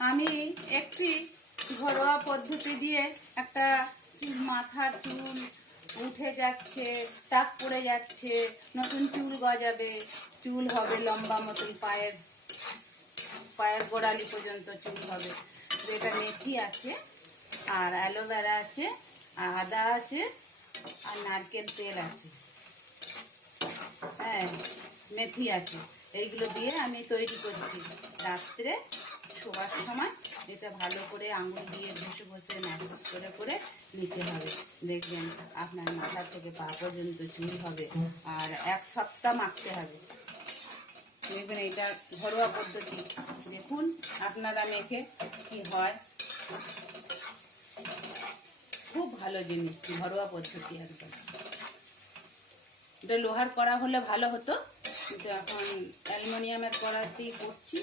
আমি একটি ঘরোয়া পদ্ধতি দিয়ে একটা মাথার চুল উঠে যাচ্ছে, টাক পড়ে যাচ্ছে, নতুন চুল গজাবে, চুল হবে লম্বা মতন, পায়ের গোড়ালি পর্যন্ত চুল হবে। এটা মেথি আছে, আর অ্যালোভেরা আছে, আর আদা আছে, আর নারকেল তেল আছে, হ্যাঁ, মেথি আছে। এইগুলো দিয়ে আমি তৈরি করছি। রাত্রে শোবার সময় এটা ভালো করে আঙুল দিয়ে ঘষে ঘষে ম্যাসাজ করে করে নিতে হবে। দেখবেন আপনার মাথা থেকে পা পর্যন্ত চুল হবে, আর 1 সপ্তাহ মাখতে হবে। দেখবেন এটা ঘরোয়া পদ্ধতি, দেখুন আপনারা মেখে কি হয়। খুব ভালো জিনিস, ঘরোয়া পদ্ধতি একদম। এটা লোহার কড়া হলে ভালো হতো, কিন্তু এখন অ্যালুমিনিয়ামের কড়াতেই করছি।